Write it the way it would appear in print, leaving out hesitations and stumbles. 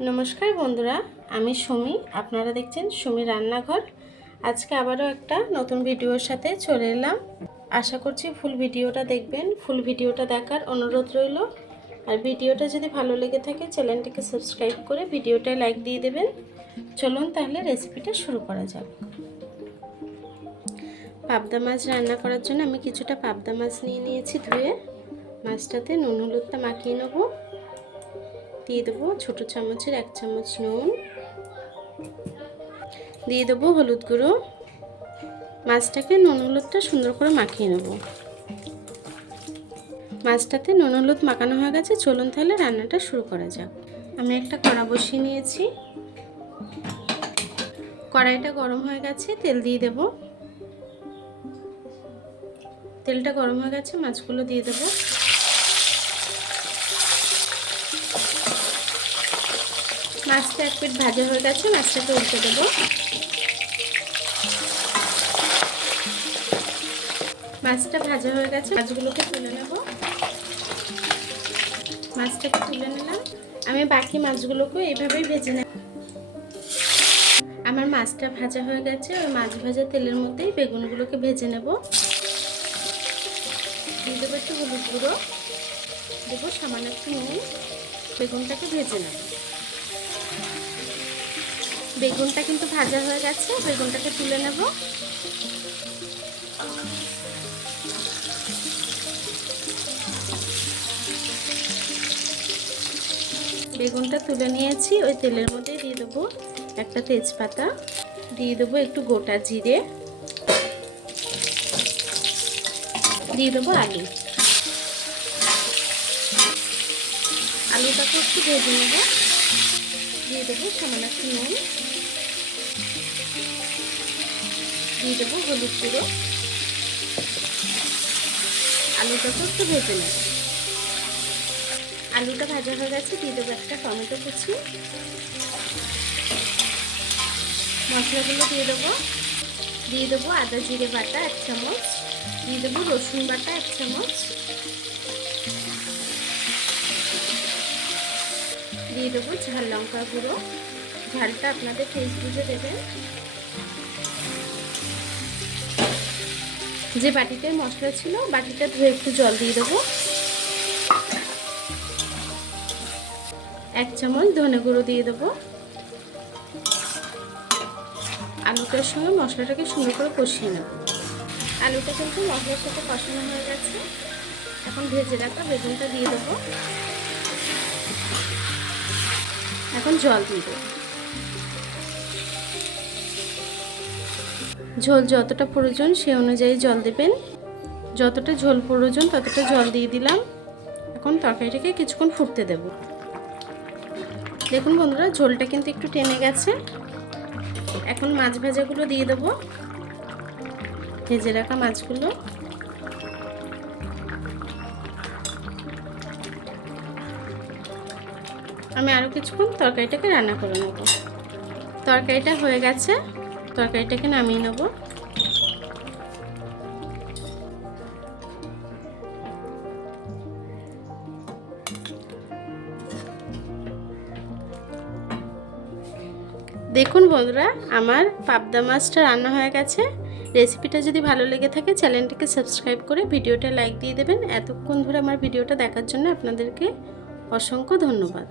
নমস্কার বন্ধুরা, আমি সুমি। আপনারা দেখছেন সুমি রান্নাঘর। আজকে আবারও একটা নতুন ভিডিওর সাথে চলে এলাম। আশা করছি ফুল ভিডিওটা দেখবেন। ফুল ভিডিওটা দেখার অনুরোধ রইল। আর ভিডিওটা যদি ভালো লেগে থাকে চ্যানেলটিকে সাবস্ক্রাইব করে ভিডিওটায় লাইক দিয়ে দেবেন। চলুন তাহলে রেসিপিটা শুরু করা যাক। পাবদা মাছ রান্না করার জন্য আমি কিছুটা পাবদা মাছ নিয়েছি ধুয়ে। মাছটাতে নুন হলুদটা মাখিয়ে নেব। দিয়ে দেবো ছোটো চামচের 1 চামচ নুন, দিয়ে দেবো হলুদ গুঁড়ো। মাছটাকে নুন হলুদটা সুন্দর করে মাখিয়ে নেব। মাছটাতে নুন হলুদ মাখানো হয়ে গেছে। চলুন তাহলে রান্নাটা শুরু করা যাক। আমি একটা কড়া বসিয়ে নিয়েছি। কড়াইটা গরম হয়ে গেছে, তেল দিয়ে দেব। তেলটা গরম হয়ে গেছে, মাছগুলো দিয়ে দেবো। মাছটা এক পিঠ ভাজা হয়ে গেছে, মাছটাকে উল্টে দেবো। মাছটা ভাজা হয়ে গেছে, মাছগুলোকে তুলে নেব। মাছটাকে তুলে নিলাম। আমি বাকি মাছগুলোকে এইভাবেই ভেজে নেব। আমার মাছটা ভাজা হয়ে গেছে। ওই মাছ ভাজা তেলের মধ্যেই বেগুনগুলোকে ভেজে নেব। দিয়ে দেবো একটু হলুদ গুঁড়ো, দেবো সামান্য একটু নুন। বেগুনটাকে ভেজে নেব। বেগুনটা কিন্তু ভাজা হয়ে গেছে, বেগুনটাকে তুলে নেব। বেগুনটা তুলে নিয়েছি। ওই তেলের মধ্যে দিয়ে দেবো একটা তেজপাতা, দিয়ে দেবো একটু গোটা জিরে, দিয়ে দেবো আলু। আলুটাকে একটু ভেজে নেব। দিয়ে দেবো সামান্য একটু নুন, দিয়ে দেবো হলুদ গুঁড়ো। আলুটাকে একটু ভেজে নেব। আলুটা ভাজা হয়ে গেছে, দিয়ে দেবো একটা টমেটো কুচি। মশলাগুলো দিয়ে দেবো আদা জিরে বাটা 1 চামচ, দিয়ে দেবো রসুন বাটা 1 চামচ, দিয়ে দেবো ঝাল লঙ্কা গুঁড়ো। ঝালটা আপনাদের টেস্ট বুঝে দেবেন। যে বাটিতে মশলা ছিল বাটিটা ধুয়ে একটু জল দিয়ে দেবো। 1 চামচ ধনে গুঁড়ো দিয়ে দেবো। আলুটার সঙ্গে মশলাটাকে সুন্দর করে কষিয়ে নেব। আলুটা কিন্তু মশলার সাথে কষানো হয়ে গেছে। এখন ভেজে রাখা বেগুনটা দিয়ে দেবো। এখন জল দিয়ে দেবো। ঝোল যতটা প্রয়োজন সে অনুযায়ী জল দেবেন। যতটা ঝোল প্রয়োজন ততটা জল দিয়ে দিলাম। এখন তরকারিটাকে কিছুক্ষণ ফুটতে দেব। দেখুন বন্ধুরা, ঝোলটা কিন্তু একটু টেনে গেছে। এখন মাছ ভাজাগুলো দিয়ে দেবো। ভেজে রাখা মাছগুলো আমি আরও কিছুক্ষণ তরকারিটাকে রান্না করে নেব। তরকারিটা হয়ে গেছে, তরকারিটাকে নামিয়ে নেব। দেখুন বন্ধুরা, আমার পাবদা মাছটা রান্না হয়ে গেছে। রেসিপিটা যদি ভালো লেগে থাকে চ্যানেলটিকে সাবস্ক্রাইব করে ভিডিওটা লাইক দিয়ে দেবেন। এতক্ষণ ধরে আমার ভিডিওটা দেখার জন্য আপনাদেরকে অসংখ্য ধন্যবাদ।